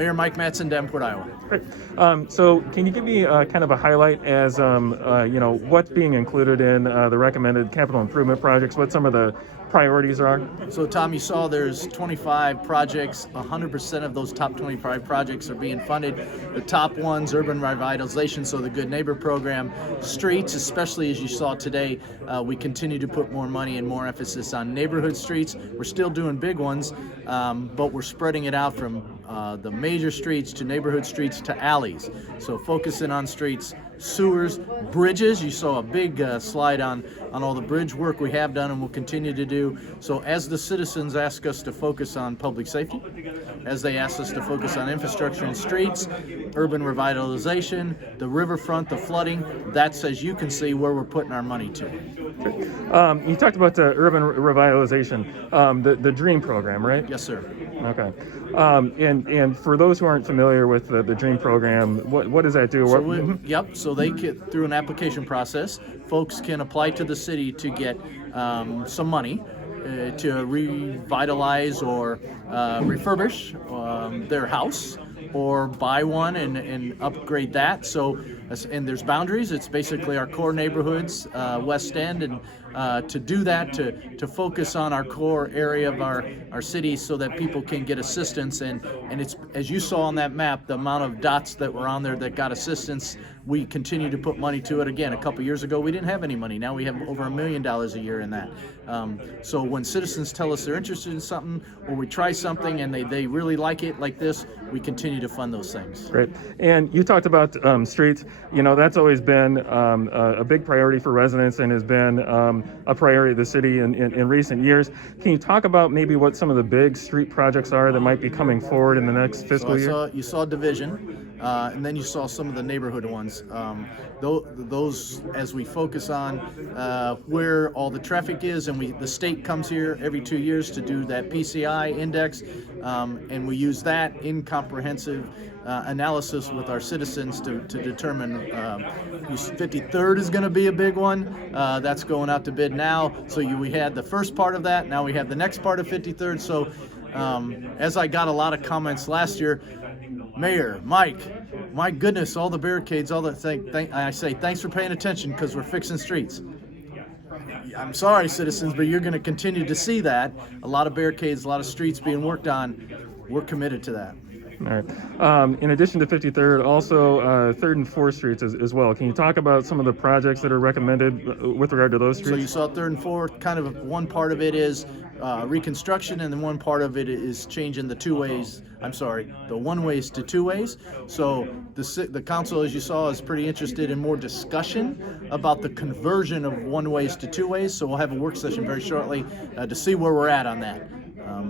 Mayor Mike Matson, Davenport, Iowa. Great. So can you give me kind of a highlight as, what's being included in the recommended capital improvement projects, what some of the priorities are? So, Tom, you saw there's 25 projects. 100% of those top 25 projects are being funded. The top ones, urban revitalization, so the Good Neighbor program. Streets, especially as you saw today, we continue to put more money and more emphasis on neighborhood streets. We're still doing big ones, but we're spreading it out from the major streets to neighborhood streets to alleys. So focusing on streets, sewers, bridges. You saw a big slide on all the bridge work we have done and will continue to do. So as the citizens ask us to focus on public safety, as they ask us to focus on infrastructure and streets, urban revitalization, the riverfront, the flooding, that's, as you can see, where we're putting our money to. You talked about the urban revitalization, the DREAM program, right? Yes, sir. Okay. And for those who aren't familiar with the DREAM program, what does that do? So they get through an application process. Folks can apply to the city to get some money to revitalize or refurbish their house or buy one and upgrade that. So, and there's boundaries. It's basically our core neighborhoods, West End, and to do that, to focus on our core area of our city so that people can get assistance. And it's, as you saw on that map, the amount of dots that were on there that got assistance, we continue to put money to it. Again, a couple years ago, we didn't have any money. Now we have over $1 million a year in that. So when citizens tell us they're interested in something, or we try something and they really like it like this, we continue to fund those things. Great. And you talked about streets. You know, that's always been a big priority for residents and has been a priority of the city in recent years. Can you talk about maybe what some of the big street projects are that might be coming forward in the next fiscal year? You saw Division, and then you saw some of the neighborhood ones. Those, as we focus on where all the traffic is, and the state comes here every 2 years to do that PCI index, and we use that in comprehensive analysis with our citizens to determine 53rd is going to be a big one. That's going out to bid now. So we had the first part of that. Now we have the next part of 53rd. So as I got a lot of comments last year, Mayor, Mike, my goodness, all the barricades, all the thing. I say, thanks for paying attention because we're fixing streets. I'm sorry, citizens, but you're going to continue to see that. A lot of barricades, a lot of streets being worked on. We're committed to that. All right. In addition to 53rd, also 3rd and 4th streets as well. Can you talk about some of the projects that are recommended with regard to those streets? So you saw 3rd and 4th. Kind of one part of it is reconstruction, and then one part of it is changing the one-ways to two-ways. So the council, as you saw, is pretty interested in more discussion about the conversion of one-ways to two-ways. So we'll have a work session very shortly to see where we're at on that.